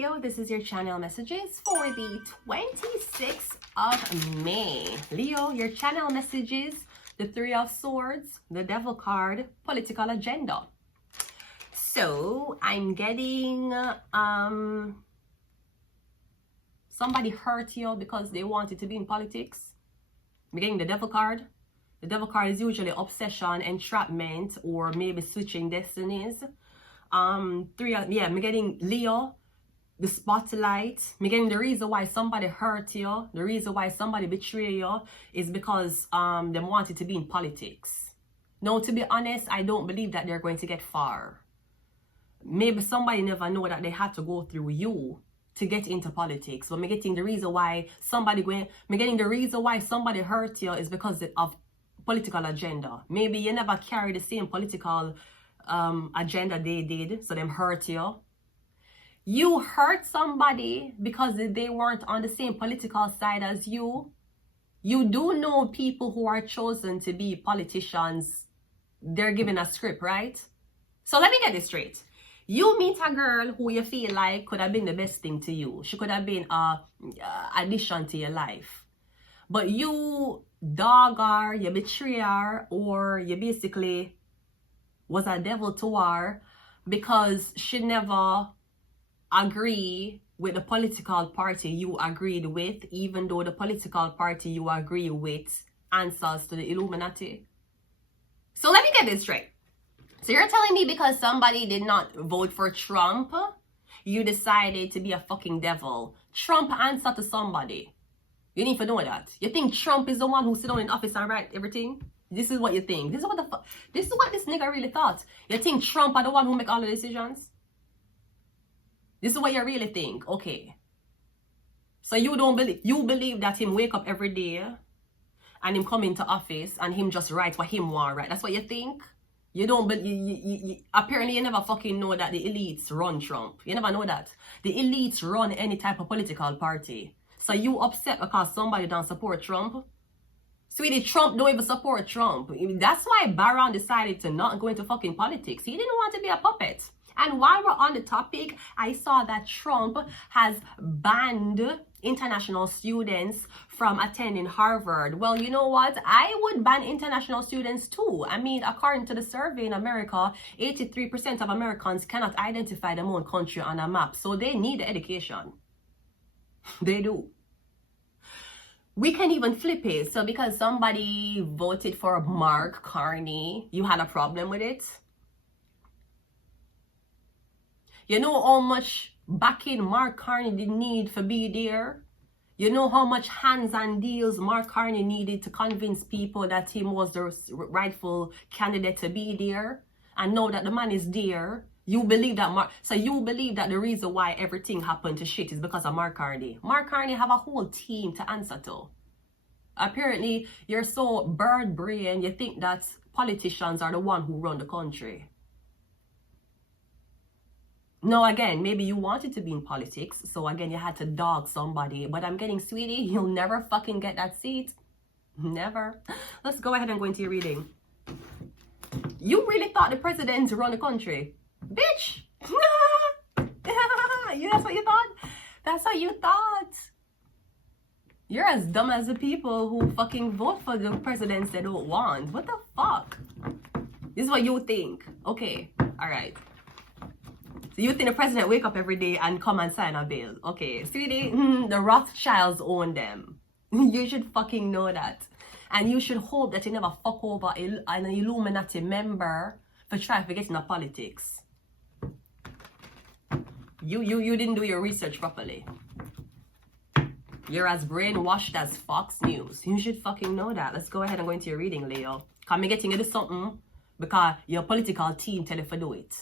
Leo, this is your channel messages for the 26th of May. Leo, your channel messages, the Three of Swords, the Devil card, political agenda. So I'm getting somebody hurt you because they wanted to be in politics. I'm getting the Devil card. The Devil card is usually obsession, entrapment, or maybe switching destinies. I'm getting Leo, the spotlight. I'm getting the reason why somebody hurt you, the reason why somebody betrayed you is because they wanted to be in politics. No, to be honest, I don't believe that they're going to get far. Maybe somebody never know that they had to go through you to get into politics. But I'm getting the reason why somebody hurt you is because of political agenda. Maybe you never carry the same political agenda they did, so them hurt you. You hurt somebody because they weren't on the same political side as you. You do know people who are chosen to be politicians, they're given a script, right? So let me get this straight. You meet a girl who you feel like could have been the best thing to you. She could have been a addition to your life. But you dog her, you betray her, or you basically was a devil to her because she never agreed with the political party you agreed with, even though the political party you agree with answers to the Illuminati. So let me get this straight. So you're telling me because somebody did not vote for Trump, you decided to be a fucking devil. Trump answered to somebody. You need to know that. You think Trump is the one who sit down in office and write everything? This is what you think. This is what this nigga really thought. You think Trump are the one who make all the decisions? This is what you really think. Okay. So you believe that him wake up every day and him come into office and him just write what him want, right? That's what you think? You don't, but apparently you never fucking know that the elites run Trump. You never know that. The elites run any type of political party. So you upset because somebody don't support Trump? Sweetie, Trump don't even support Trump. That's why Barron decided to not go into fucking politics. He didn't want to be a puppet. And while we're on the topic, I saw that Trump has banned international students from attending Harvard. Well, you know what? I would ban international students too. I mean, according to the survey in America, 83% of Americans cannot identify their own country on a map. So they need education. They do. We can even flip it. So because somebody voted for Mark Carney, you had a problem with it? You know how much backing Mark Carney did need for be there? You know how much hands and deals Mark Carney needed to convince people that he was the rightful candidate to be there? And now that the man is there, you believe that you believe that the reason why everything happened to shit is because of Mark Carney. Mark Carney have a whole team to answer to. Apparently, you're so bird brain, you think that politicians are the one who run the country. No, again, maybe you wanted to be in politics, so again, you had to dog somebody. But I'm getting, sweetie, you'll never fucking get that seat. Never. Let's go ahead and go into your reading. You really thought the president run the country? Bitch! That's what you thought? That's what you thought. You're as dumb as the people who fucking vote for the presidents they don't want. What the fuck? This is what you think. Okay, alright. So you think the president wake up every day and come and sign a bill? Okay, sweetie, the Rothschilds own them. You should fucking know that. And you should hope that you never fuck over an Illuminati member for trying to get into politics. You didn't do your research properly. You're as brainwashed as Fox News. You should fucking know that. Let's go ahead and go into your reading, Leo. Because me getting you to something because your political team tell you to do it.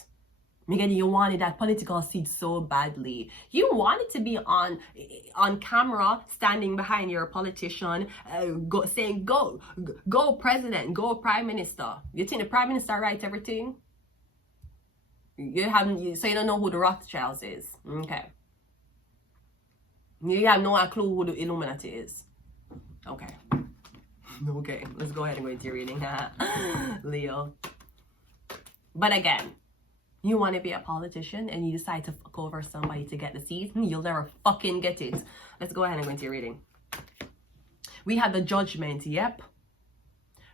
Megan, you wanted that political seat so badly. You wanted to be on camera, standing behind your politician, saying, go president, go prime minister. You think the prime minister writes everything? So you don't know who the Rothschilds is. Okay. You have no clue who the Illuminati is. Okay. Okay, let's go ahead and go into your reading. Leo. But again, You want to be a politician and you decide to fuck over somebody to get the seat? You'll never fucking get it. Let's go ahead and go into your reading. We have the Judgment, yep.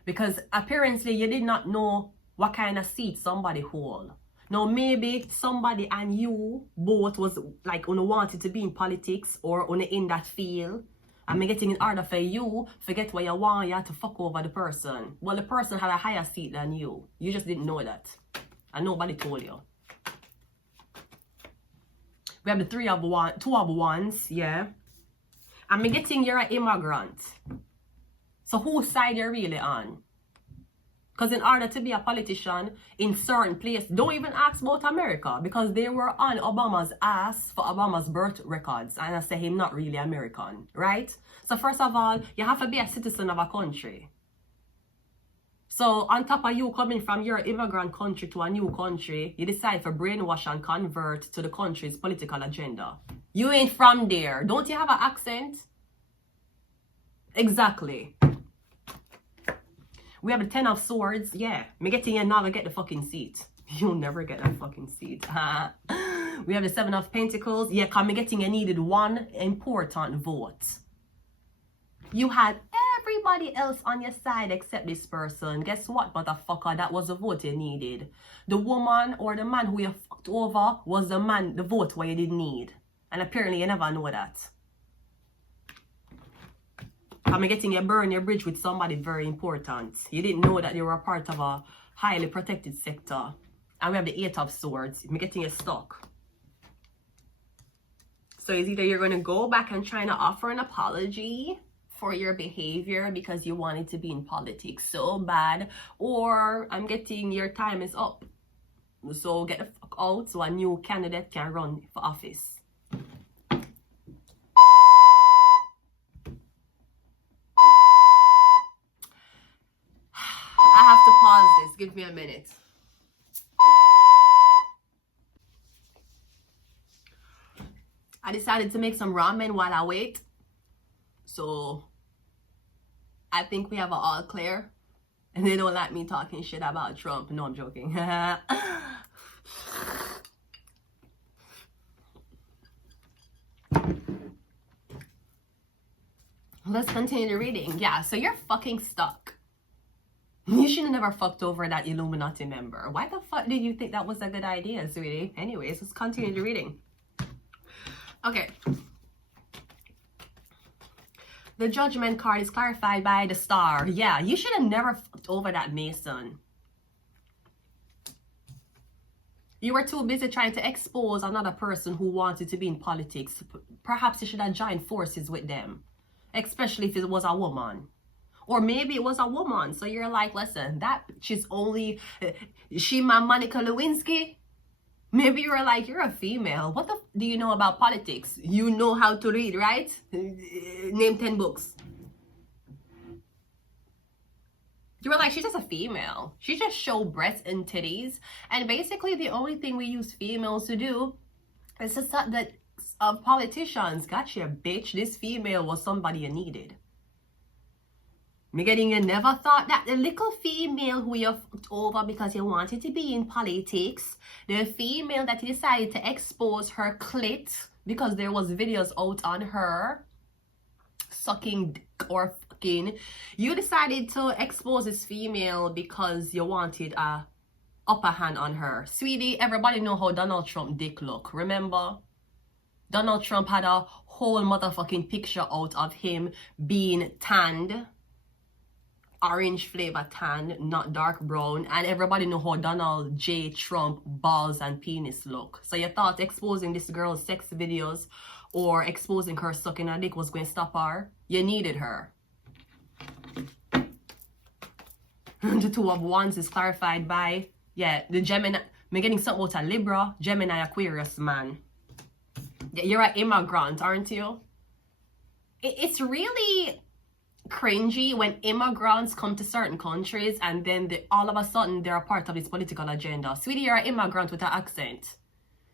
Because apparently you did not know what kind of seat somebody hold. Now maybe somebody and you both was like wanted to be in politics or in that field. And me getting in order for you forget what you want, you have to fuck over the person. Well, the person had a higher seat than you. You just didn't know that. And nobody told you. We have the two of wands, yeah. And me getting you're an immigrant. So whose side you're really on? Because in order to be a politician in certain places, don't even ask about America, because they were on Obama's ass for Obama's birth records. And I say him not really American, right? So first of all, you have to be a citizen of a country. So on top of you coming from your immigrant country to a new country, you decide to brainwash and convert to the country's political agenda. You ain't from there. Don't you have an accent? Exactly. We have the 10 of Swords. Yeah, me getting you never get the fucking seat. You'll never get that fucking seat. We have the 7 of Pentacles. Yeah, because me getting you needed one important vote. You had everybody else on your side except this person. Guess what, motherfucker? That was the vote you needed. The woman or the man who you fucked over was the vote what you didn't need. And apparently you never know that. I'm getting you burn your bridge with somebody very important. You didn't know that you were a part of a highly protected sector. And we have the 8 of Swords. I'm getting you stuck. So it's either you're going to go back and try to offer an apology for your behavior because you wanted to be in politics so bad, or I'm getting your time is up. So get the fuck out so a new candidate can run for office. I have to pause this. Give me a minute. I decided to make some ramen while I wait. So I think we have an all clear. And they don't like me talking shit about Trump. No, I'm joking. Let's continue the reading. Yeah, so you're fucking stuck. You should have never fucked over that Illuminati member. Why the fuck did you think that was a good idea, sweetie? Anyways, let's continue the reading. Okay. The Judgment card is clarified by the Star. Yeah, you should have never fucked over that Mason. You were too busy trying to expose another person who wanted to be in politics. Perhaps you should have joined forces with them. Especially if it was a woman. Or maybe it was a woman. So you're like, listen, she's only, she my Monica Lewinsky? Maybe you're like, you're a female. What the do you know about politics? You know how to read, right? Name 10 books. You were like, she's just a female. She just show breasts and titties. And basically the only thing we use females to do is to suck that of politicians. Gotcha, bitch. This female was somebody you needed. Me getting you never thought that the little female who you fucked over because you wanted to be in politics, the female that you decided to expose her clit because there was videos out on her sucking dick or fucking, you decided to expose this female because you wanted a upper hand on her. Sweetie, everybody know how Donald Trump dick look, remember? Donald Trump had a whole motherfucking picture out of him being tanned. Orange flavor tan, not dark brown, and everybody know how Donald J. Trump balls and penis look. So you thought exposing this girl's sex videos or exposing her sucking her dick was going to stop her? You needed her. The 2 of Wands is clarified by, yeah, the Gemini. I'm getting something out of Libra, Gemini, Aquarius man. You're an immigrant, aren't you? It's really cringy when immigrants come to certain countries and then all of a sudden they're a part of this political agenda. Sweetie, you're an immigrant with an accent.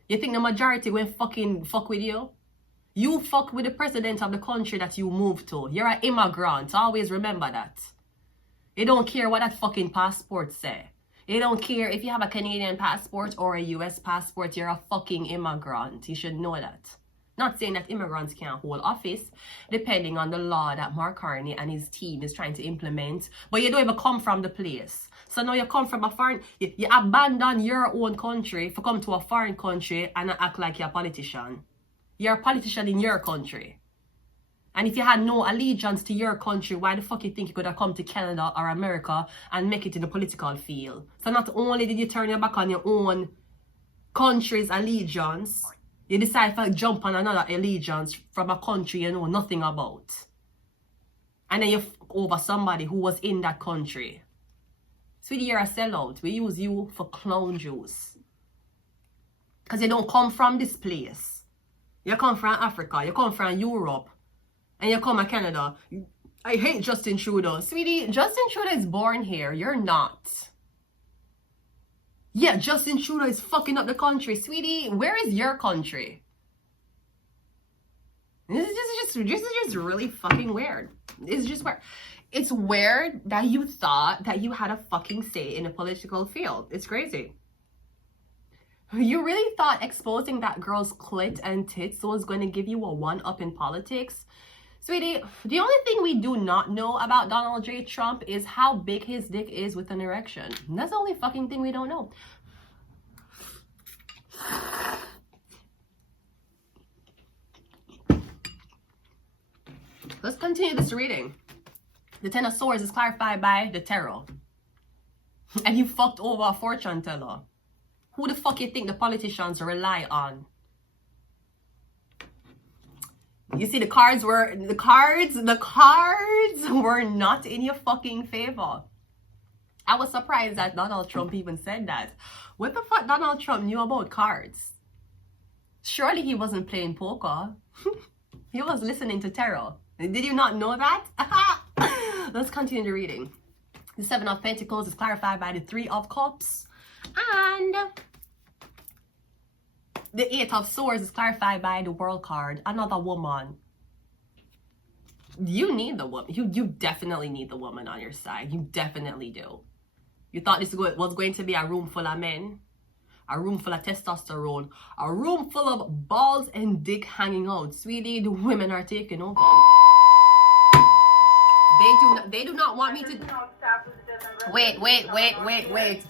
You think the majority will fucking fuck with you? You fuck with the president of the country that you moved to. You're an immigrant. Always remember that. They don't care what that fucking passport say. They don't care if you have a Canadian passport or a US passport, you're a fucking immigrant. You should know that. Not saying that immigrants can't hold office, depending on the law that Mark Carney and his team is trying to implement. But you don't even come from the place. So now you come from a foreign, you abandon your own country for come to a foreign country and act like you're a politician. You're a politician in your country. And if you had no allegiance to your country, why the fuck you think you could have come to Canada or America and make it in the political field? So not only did you turn your back on your own country's allegiance, you decide to jump on another allegiance from a country you know nothing about. And then you fuck over somebody who was in that country. Sweetie, you're a sellout. We use you for clown juice. Because you don't come from this place. You come from Africa. You come from Europe. And you come to Canada. I hate Justin Trudeau. Sweetie, Justin Trudeau is born here. You're not. Yeah, Justin Trudeau is fucking up the country. Sweetie, where is your country? This is just really fucking weird. It's just weird. It's weird that you thought that you had a fucking say in the political field. It's crazy. You really thought exposing that girl's clit and tits was going to give you a one-up in politics? Sweetie, the only thing we do not know about Donald J. Trump is how big his dick is with an erection. And that's the only fucking thing we don't know. Let's continue this reading. The Ten of Swords is clarified by the Tarot. And you fucked over a fortune teller. Who the fuck you think the politicians rely on? You see, the cards were not in your fucking favor. I was surprised that Donald Trump even said that. What the fuck Donald Trump knew about cards? Surely he wasn't playing poker. He was listening to tarot. Did you not know that? Let's continue the reading. The Seven of Pentacles is clarified by the Three of Cups. And the Eight of Swords is clarified by the World card. Another woman. You need the woman. You definitely need the woman on your side. You definitely do. You thought this was going to be a room full of men. A room full of testosterone. A room full of balls and dick hanging out. Sweetie, the women are taking over. They do not want me to... Wait. I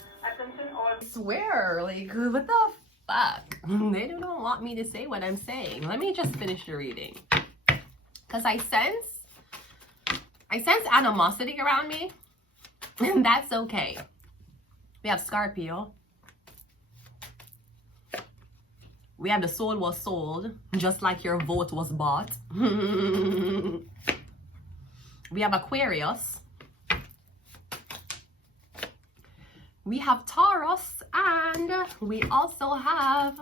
swear, like, what the fuck? They do not want me to say what I'm saying. Let me just finish the reading. Because I sense animosity around me. And that's okay. We have Scorpio. We have the soul was sold, just like your vote was bought. We have Aquarius. We have Taurus, and we also have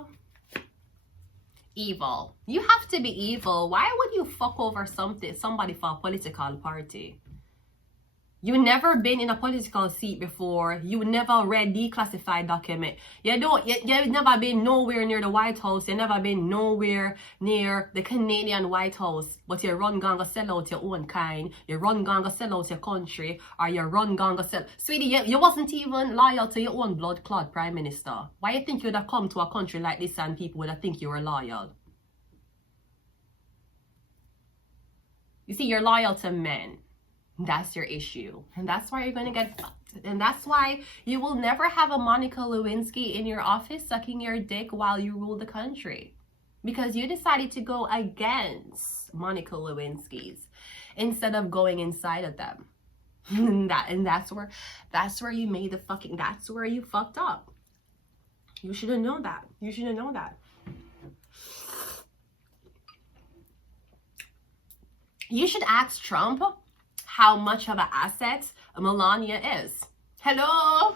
evil. You have to be evil. Why would you fuck over somebody for a political party? You never been in a political seat before. You never read declassified document. You've never been nowhere near the White House. You've never been nowhere near the Canadian White House. But you run ganga sell out your own kind. You run ganga sell out your country. Or you run ganga sell... Sweetie, you wasn't even loyal to your own blood clot Prime Minister. Why you think you'd have come to a country like this and people would have think you were loyal? You see, you're loyal to men. That's your issue. And that's why you're going to get fucked. And that's why you will never have a Monica Lewinsky in your office sucking your dick while you rule the country. Because you decided to go against Monica Lewinsky's instead of going inside of them. And that's where you made the fucking... That's where you fucked up. You should have known that. You should have known that. You should ask Trump how much of an asset Melania is. Hello?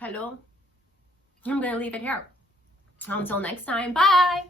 I'm going to leave it here. Until next time. Bye.